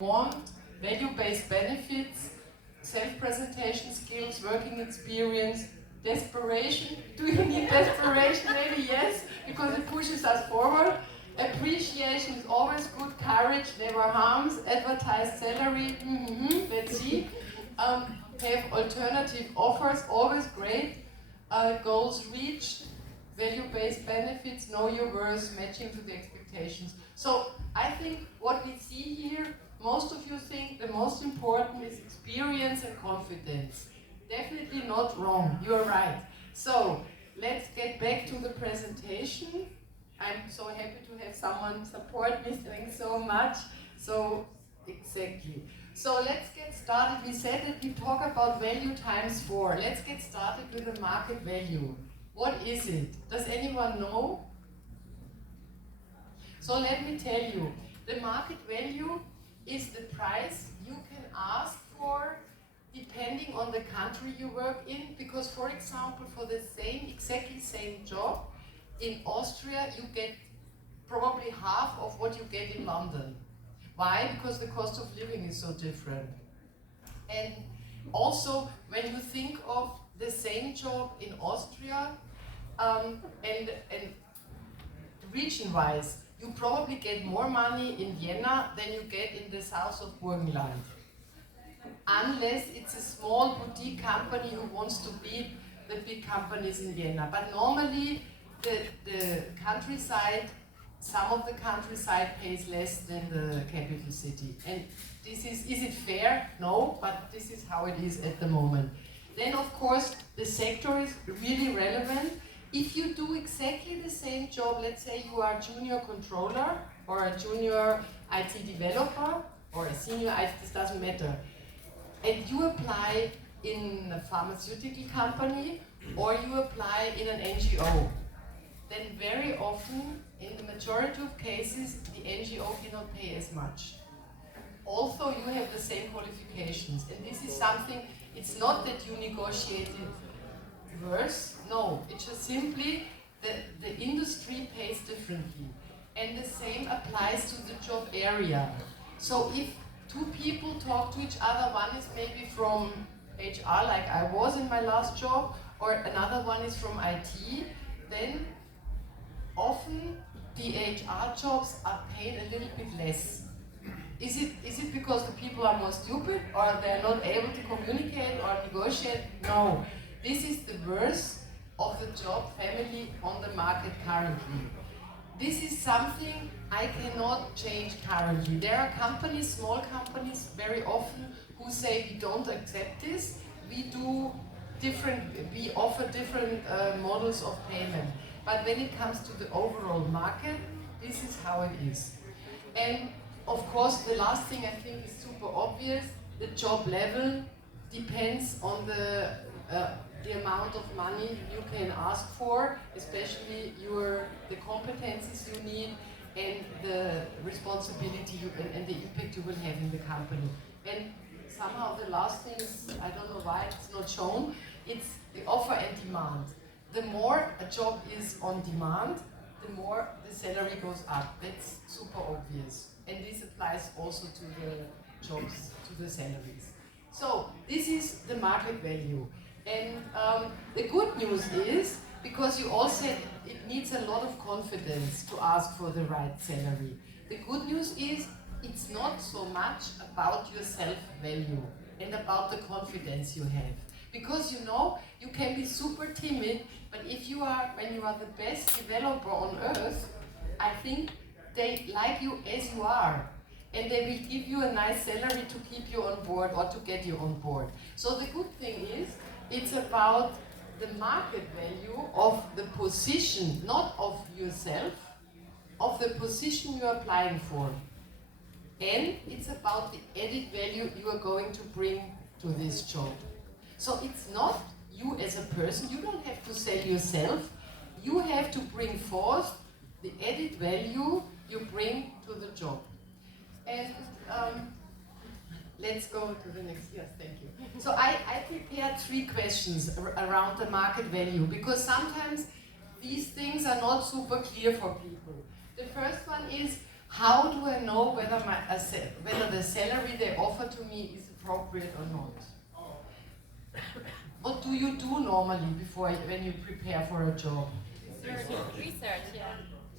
want value-based benefits, self-presentation skills, working experience, desperation. Do you need desperation? Maybe yes, because it pushes us forward. Appreciation is always good. Courage never harms. Advertised salary, let's see. Have alternative offers, always great. Goals reached, value-based benefits, know your worth, matching to the expectations. So I think what we see here, most of you think the most important is experience and confidence. Definitely not wrong, you're right. So let's get back to the presentation. I'm so happy to have someone support me, thanks so much. So, exactly. So let's get started. We said that we talk about value times 4. Let's get started with the market value. What is it? Does anyone know? So let me tell you. The market value is the price you can ask for depending on the country you work in. Because, for example, for the exactly same job, in Austria you get probably half of what you get in London. Why? Because the cost of living is so different. And also, when you think of the same job in Austria, and region-wise, you probably get more money in Vienna than you get in the south of Burgenland. Unless it's a small boutique company who wants to beat the big companies in Vienna. But normally, the countryside, some of the countryside pays less than the capital city. And is it fair? No, but this is how it is at the moment. Then, of course, the sector is really relevant. If you do exactly the same job, let's say you are a junior controller or a junior IT developer or a senior IT, this doesn't matter, and you apply in a pharmaceutical company or you apply in an NGO, then very often, in the majority of cases, the NGO cannot pay as much. Also, you have the same qualifications, and this is something, it's not that you negotiated worse, no, it's just simply the industry pays differently. And the same applies to the job area. So if two people talk to each other, one is maybe from HR, like I was in my last job, or another one is from IT, then often the HR jobs are paid a little bit less. Is it because the people are more stupid, or they're not able to communicate or negotiate? No. This is the worst of the job family on the market currently. This is something I cannot change currently. There are companies, small companies, very often, who say we don't accept this. We offer different models of payment. But when it comes to the overall market, this is how it is. And of course, the last thing I think is super obvious. The job level depends on the amount of money you can ask for, especially the competencies you need and the responsibility and the impact you will have in the company. And somehow the last thing is, I don't know why it's not shown, it's the offer and demand. The more a job is on demand, the more the salary goes up. That's super obvious. And this applies also to the jobs, to the salaries. So this is the market value. And the good news is, because you all said it needs a lot of confidence to ask for the right salary. The good news is, it's not so much about your self-value and about the confidence you have. Because you can be super timid, but when you are the best developer on earth, I think they like you as you are. And they will give you a nice salary to keep you on board or to get you on board. So the good thing is, it's about the market value of the position, not of yourself, of the position you're applying for. And it's about the added value you are going to bring to this job. So it's not you as a person, you don't have to sell yourself, you have to bring forth the added value you bring to the job. And let's go to the next, yes, thank you. So I prepared 3 questions around the market value, because sometimes these things are not super clear for people. The first one is, How do I know whether whether the salary they offer to me is appropriate or not? What do you do normally when you prepare for a job? Research, yeah.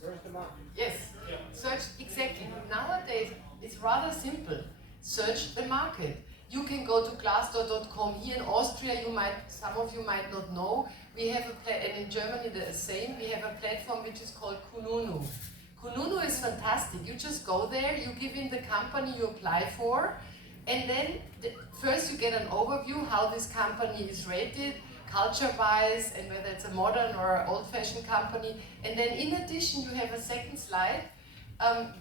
Search them up. Yes, search, exactly. Nowadays, it's rather simple. Search the market. You can go to glassdoor.com. Here in Austria, some of you might not know, we have and in Germany the same, we have a platform which is called Kununu. Kununu is fantastic. You just go there, you give in the company you apply for, and then first you get an overview how this company is rated, culture-wise, and whether it's a modern or old-fashioned company. And then in addition, you have a second slide,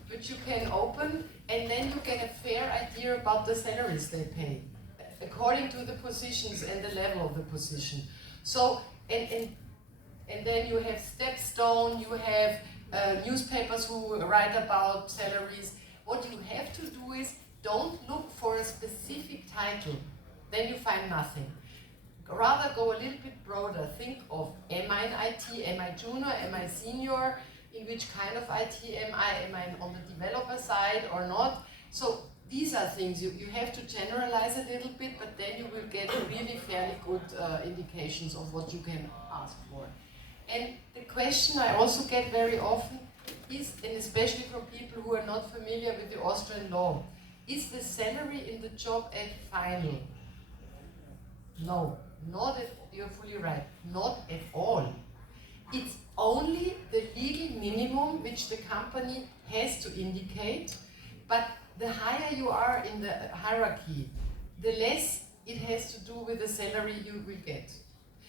which you can open, and then you get a fair idea about the salaries they pay, according to the positions and the level of the position. So, and then you have Stepstone, you have newspapers who write about salaries. What you have to do is, don't look for a specific title, then you find nothing. Rather go a little bit broader. Think of, am I in IT, am I junior, am I senior, in which kind of IT am I on the developer side or not? So these are things, you have to generalize a little bit, but then you will get really fairly good indications of what you can ask for. And the question I also get very often is, and especially from people who are not familiar with the Austrian law, is the salary in the job ad final? No, not at, you're fully right, not at all. It's only the legal minimum which the company has to indicate, but the higher you are in the hierarchy, the less it has to do with the salary you will get.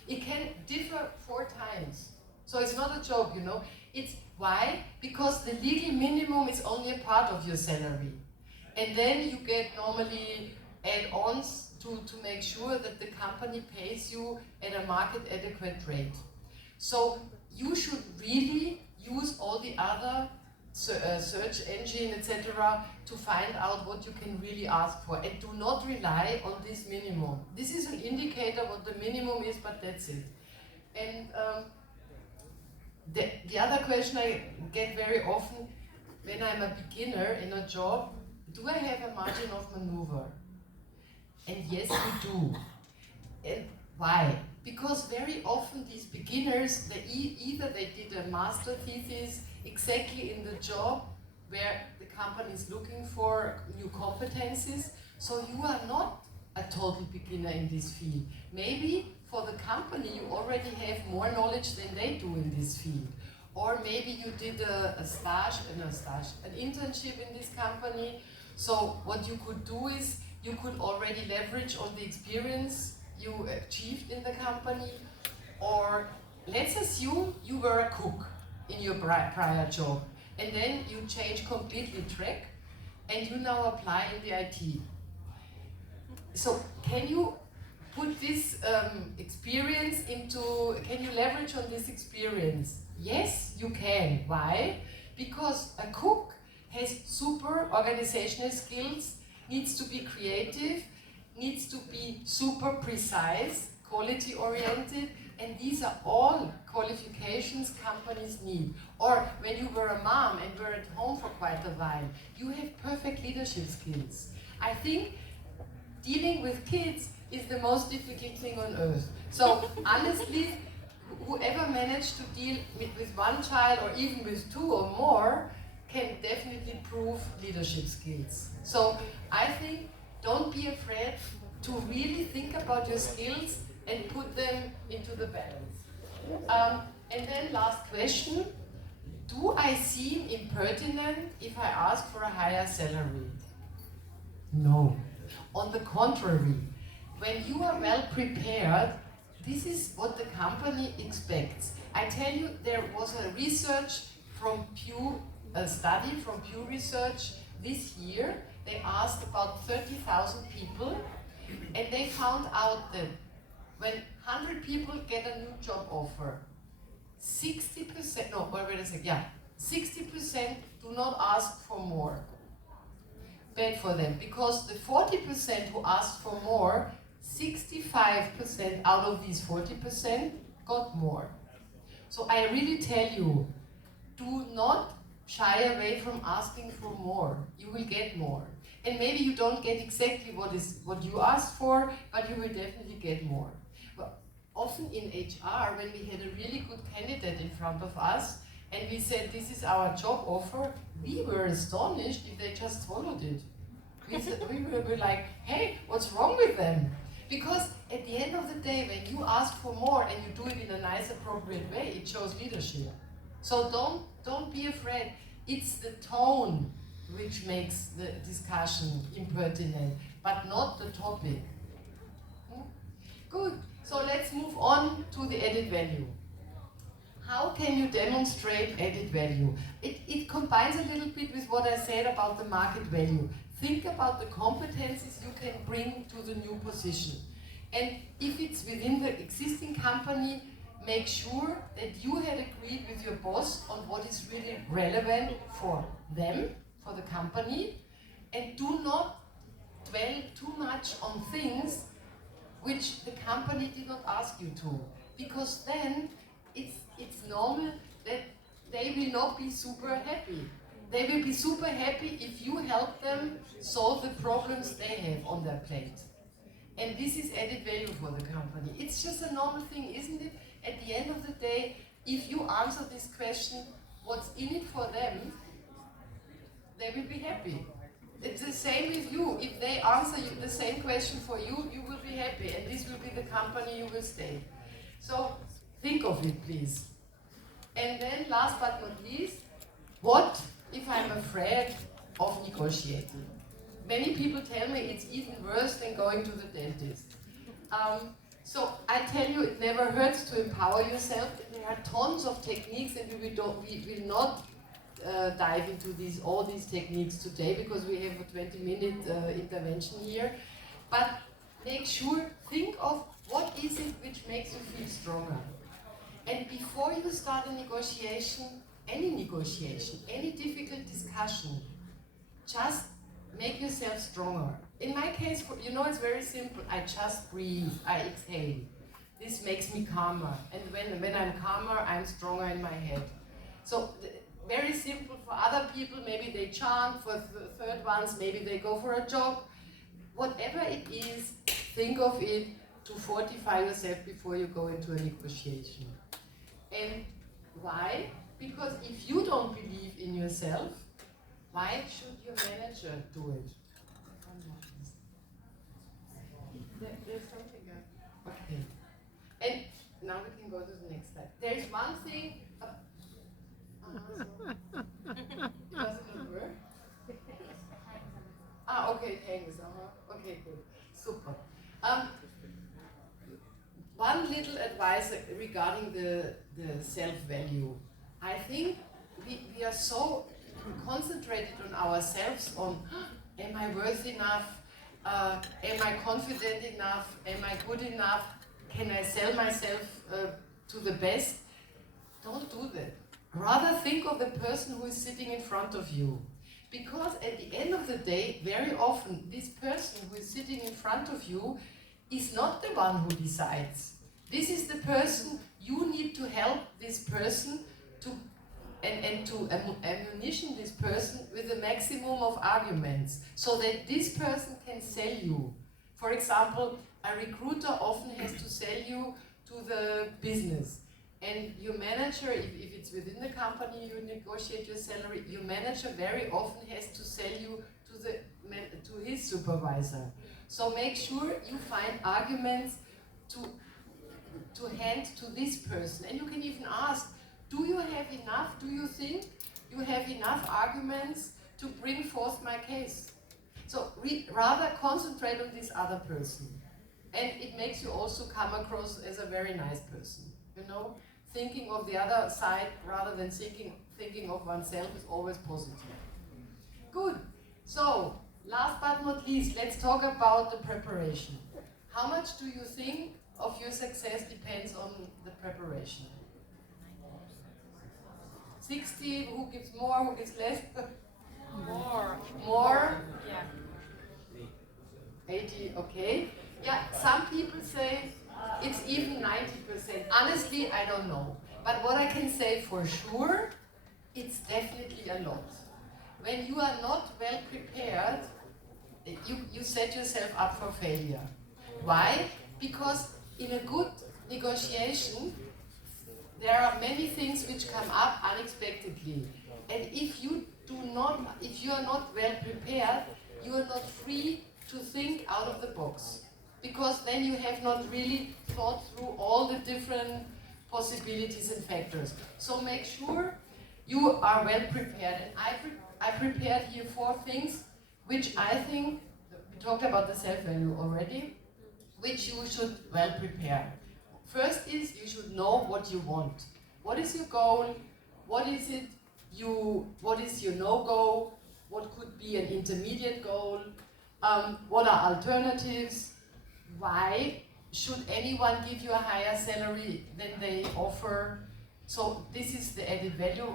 It can differ 4 times. So it's not a joke, you know. It's why? Because the legal minimum is only a part of your salary. And then you get normally add-ons to make sure that the company pays you at a market adequate rate. So you should really use all the other search engine, etc., to find out what you can really ask for, and do not rely on this minimum. This is an indicator what the minimum is, but that's it. And the other question I get very often when I'm a beginner in a job, do I have a margin of maneuver? And yes, we do. And why? Because very often these beginners, either they did a master thesis exactly in the job where the company is looking for new competencies, so you are not a total beginner in this field. Maybe for the company you already have more knowledge than they do in this field. Or maybe you did an internship in this company. So what you could do is, you could already leverage on the experience you achieved in the company. Or let's assume you were a cook in your prior job, and then you change completely track, and you now apply in the IT. So can you put this experience can you leverage on this experience? Yes, you can. Why? Because a cook has super organizational skills, needs to be creative, needs to be super precise, quality oriented, and these are all qualifications companies need. Or when you were a mom and were at home for quite a while, you have perfect leadership skills. I think dealing with kids is the most difficult thing on earth. So honestly, whoever managed to deal with one child or even with 2 or more can definitely prove leadership skills. So I think don't be afraid to really think about your skills and put them into the balance. And then last question, do I seem impertinent if I ask for a higher salary? No. On the contrary, when you are well prepared, this is what the company expects. I tell you, there was a research from Pew, a study from Pew Research this year. They asked about 30,000 people, and they found out that when 100 people get a new job offer, 60%, no, wait a second, yeah, 60% do not ask for more. Bad for them, because the 40% who asked for more, 65% out of these 40% got more. So I really tell you, do not shy away from asking for more. You will get more. And maybe you don't get exactly what you asked for, but you will definitely get more. But often in HR, when we had a really good candidate in front of us, and we said, this is our job offer, we were astonished if they just followed it. We were like, hey, what's wrong with them? Because at the end of the day, when you ask for more and you do it in a nice, appropriate way, it shows leadership. So don't be afraid. It's the tone which makes the discussion impertinent, but not the topic. Good. So let's move on to the added value. How can you demonstrate added value? It combines a little bit with what I said about the market value. Think about the competencies you can bring to the new position. And if it's within the existing company, make sure that you had agreed with your boss on what is really relevant for them, for the company, and do not dwell too much on things which the company did not ask you to. Because then it's normal that they will not be super happy. They will be super happy if you help them solve the problems they have on their plate. And this is added value for the company. It's just a normal thing, isn't it? At the end of the day, if you answer this question, what's in it for them, they will be happy. It's the same with you. If they answer the same question for you, you will be happy. And this will be the company you will stay. So think of it, please. And then last but not least, what if I'm afraid of negotiating? Many people tell me it's even worse than going to the dentist. So I tell you, it never hurts to empower yourself. There are tons of techniques, and we will not dive into all these techniques today because we have a 20-minute intervention here. But make sure, think of what is it which makes you feel stronger. And before you start a negotiation, any difficult discussion, just make yourself stronger. In my case, it's very simple. I just breathe, I exhale. This makes me calmer. And when I'm calmer, I'm stronger in my head. So very simple. For other people, maybe they chant. For the third ones, maybe they go for a jog. Whatever it is, think of it to fortify yourself before you go into a negotiation. And why? Because if you don't believe in yourself, why should your manager do it? There's something else. Okay. And now we can go to the next slide. There's one thing. It doesn't work? Okay, it hangs. Okay, good. Super. One little advice regarding the self-value. I think we are so concentrated on ourselves, on am I worth enough? Am I confident enough? Am I good enough? Can I sell myself to the best? Don't do that. Rather think of the person who is sitting in front of you. Because at the end of the day, very often, this person who is sitting in front of you is not the one who decides. This is the person, you need to help this person to ammunition this person with a maximum of arguments so that this person can sell you. For example, a recruiter often has to sell you to the business. And your manager, if it's within the company you negotiate your salary, your manager very often has to sell you to his supervisor. So make sure you find arguments to hand to this person. And you can even ask, do you have enough? Do you think you have enough arguments to bring forth my case? So rather concentrate on this other person. And it makes you also come across as a very nice person. Thinking of the other side rather than thinking of oneself is always positive. Good. So, last but not least, let's talk about the preparation. How much do you think of your success depends on the preparation? 60, who gives more, who gives less? More. More? Yeah. 80, okay. Yeah, some people say it's even 90%. Honestly, I don't know. But what I can say for sure, it's definitely a lot. When you are not well prepared, you set yourself up for failure. Why? Because in a good negotiation, there are many things which come up unexpectedly. And if you are not well prepared, you are not free to think out of the box. Because then you have not really thought through all the different possibilities and factors. So make sure you are well prepared. And I prepared here 4 things which I think, we talked about the self-value already, which you should well prepare. First is you should know what you want. What is your goal? What is your no-go? What could be an intermediate goal? What are alternatives? Why should anyone give you a higher salary than they offer? So this is the added value,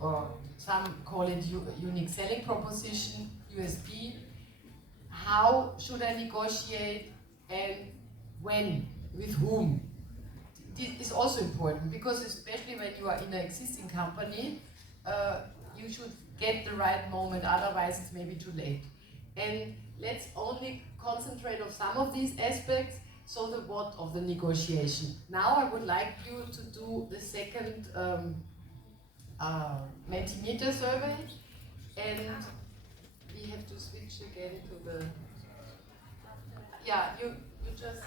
or some call it unique selling proposition, USP. How should I negotiate, and when, with whom? This is also important, because especially when you are in an existing company, you should get the right moment, otherwise it's maybe too late. And let's only concentrate on some of these aspects, so the what of the negotiation. Now I would like you to do the second Mentimeter survey, and we have to switch again to the, yeah, you just